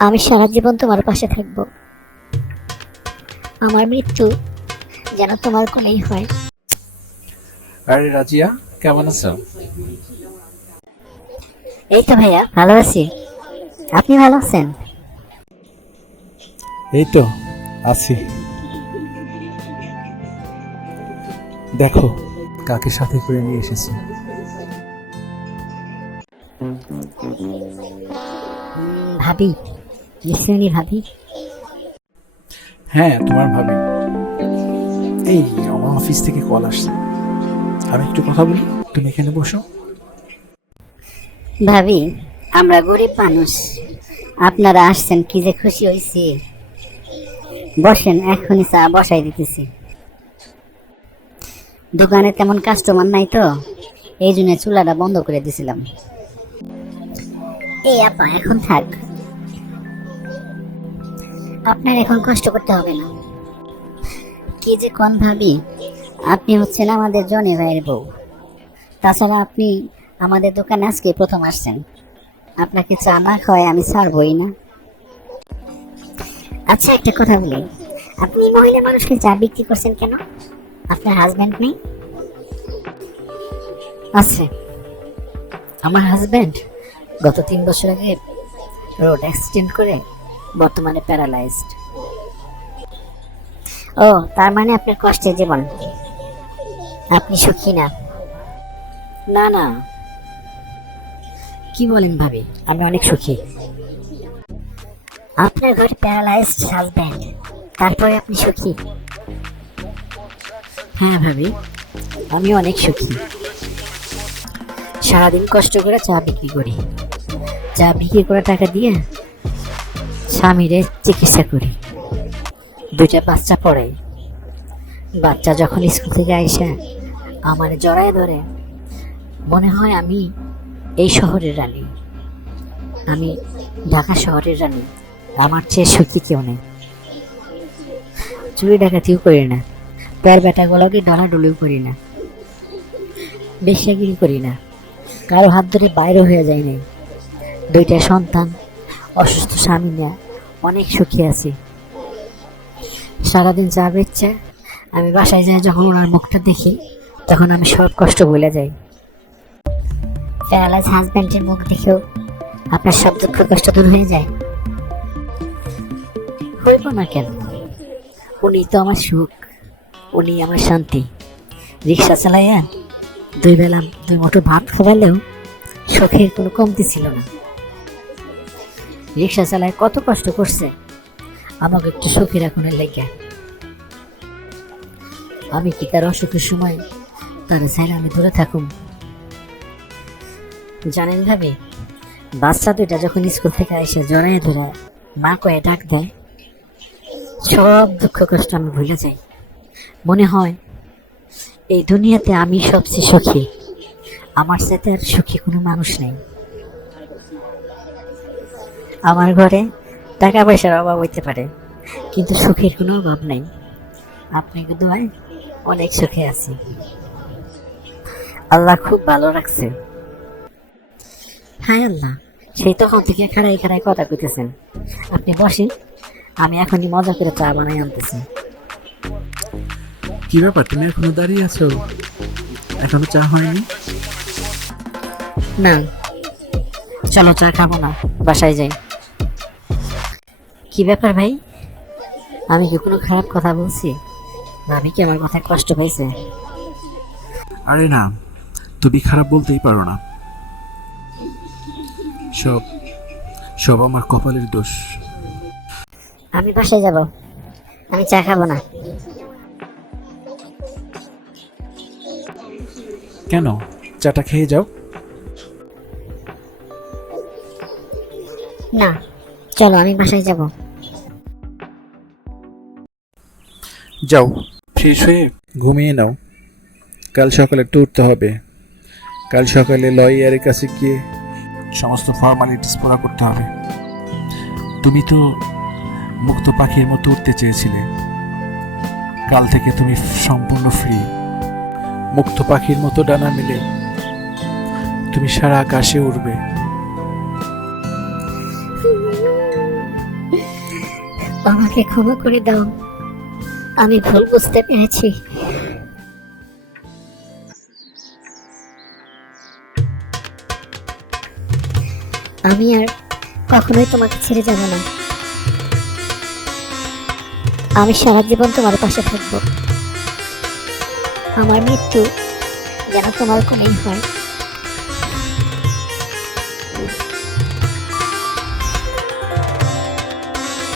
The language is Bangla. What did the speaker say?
আমি সারা জীবন তোমার পাশে থাকব। আমার মৃত্যু যেন তোমার কোলেই হয়। আরে রাজিয়া, কেমন আছো? এই তো ভাইয়া, ভালো আছি। আপনি ভালো আছেন? এই তো আছি। দেখো কাকে সাথে করে নিয়ে এসেছি। ভাবি? নিশ্চয়ই উনি ভাবি। হ্যাঁ, তোমার ভাবি। এই আমার অফিস থেকে কল আসছে, আমি একটু কথা বলি, তুমি এখানে বসো। ভাবি, আমরা গরিব মানুষ, আপনারা আসছেন কি যে খুশি হয়েছি। বসেন, এখনই চা বসাই দিতেছি। দোকানে তেমন কাস্টমার নাই তো, এই জন্য চুলাটা বন্ধ করে দিছিলাম। এই আপা, এখন থাক, আপনার এখন কষ্ট করতে হবে না। কি যে কোন ভাবি, আপনি হচ্ছেন আমাদের জনি ভাইয়ের বউ। তাছাড়া আপনি আমাদের দোকানে আজকে প্রথম আসছেন, আপনাকে চা না খাওয়াই আমি ছাড়বই না। আচ্ছা, একটা কথা বলি, আপনি মহিলা মানুষকে চা বিক্রি করছেন কেন? আপনার হাজবেন্ড নেই? আছে, আমার হাজবেন্ড গত 3 বছর আগে রোড অ্যাক্সিডেন্ট করে বর্তমানে প্যারালাইজড। ও, তার মানে আপনার কষ্টের জীবন, আপনি সুখী না? না না, কি বলেন ভাবি, আমি অনেক সুখী। আপনার ঘরে প্যারালাইজড হাজবেন্ড, তারপরে আপনি সুখী? হ্যাঁ ভাবি, আমি অনেক সুখী। সারাদিন কষ্ট করে চা বিক্রি করি, চা বিক্রি করা টাকা দিয়ে স্বামীরে চিকিৎসা করি, 2টা বাচ্চা পড়াই। বাচ্চা যখন স্কুল থেকে আইসা আমার জড়ায় ধরে, মনে হয় আমি এই শহরের রানী, আমি ঢাকা শহরের রানী। আমার চেয়ে সুখী কেউ নেই। চুরি ডাকাতিও করি না, প্যার বেটাগুলোকে ডলাডলিও করি না, বেশ্যাগিরি করি না, কারো হাত ধরে বাইরে হয়ে যায় নাই। 2টা সন্তান, অসুস্থ স্বামী নিয়ে অনেক সুখী আছি। সারাদিন চা বেচছে, আমি বাসায় যাই, যখন ওনার মুখটা দেখি তখন আমি সব কষ্ট ভুলে যাই। প্যারালাইজ হাজব্যান্ডের মুখ দেখেও আপনার সব দুঃখ কষ্ট দূর হয়ে যায়? হইব না কেন, উনি তো আমার সুখ, উনি আমার শান্তি। রিক্সা চালাইয়া 2 বেলা 2 মুঠো ভাত খাওয়ালেও সুখের কোনো কমতি ছিল না। রিক্সা চালায় কত কষ্ট করছে আমাকে একটু সুখী রাখনের লেগে। আমি কি তার অসুখের সময় তারা চাইলে আমি দূরে থাকুম? জানেন ভাবি, বাচ্চা 2টা যখন স্কুল থেকে এসে জড়ায় ধরে মা কয়ে ডাক দেয়, সব দুঃখ কষ্ট আমি ভুলে যাই। মনে হয় এই দুনিয়াতে আমি সবচেয়ে সুখী, আমার সাথে আর সুখী কোনো মানুষ নেই। আমার ঘরে টাকা পয়সার অভাব হইতে পারে, কিন্তু সুখের কোনো অভাব নেই। আপনাকে দোয়ায় অনেক সুখে আছি, আল্লাহ খুব ভালো রাখছে। হায় আল্লাহ, সেই তখন থেকে খাড়াই খাড়াই কথা কইতেছেন। আপনি বসেন, আমি এখনই মজা করে চা বানাই আনতেছি। কি ব্যাপার, তুমি এখনো দাঁড়িয়ে আছো? এখনো চা হয়নি? না, চলো চা খাবো না, বাসায় যাই। কি ব্যাপার ভাই, আমি কি কোনো খারাপ কথা বলছি? ভাবি কি আমার কথায় কষ্ট পাইছে? আরে না, তুমি খারাপ বলতেই পারো না। সব সব আমার কপালের দোষ। আমি বাসায় যাব, আমি চা খাবো না। কেন? চাটা খেয়ে যাও। না, চলো আমি বাসায় যাব। যাও, ফ্রেশ হয়ে ঘুমিয়ে নাও। কাল সকালে একটু উঠতে হবে। কাল সকালে লয়ারের কাছে গিয়ে সমস্ত ফর্মালিটিস পুরা করতে হবে। তুমি তো মুক্ত পাখির মতো উঠতে চেয়েছিলে, কাল থেকে তুমি সম্পূর্ণ ফ্রি। মুক্ত পাখির মতো ডানা মেলে তুমি সারা আকাশে উড়বে। আমাকে ক্ষমা করে দাও, আমি ভুল বুঝতে পেরেছি। আমি আর কখনোই তোমাকে ছেড়ে যাব না। আমি সারা জীবন তোমার পাশে থাকবো। আমার মৃত্যু যেন তোমার কোলেই হয়।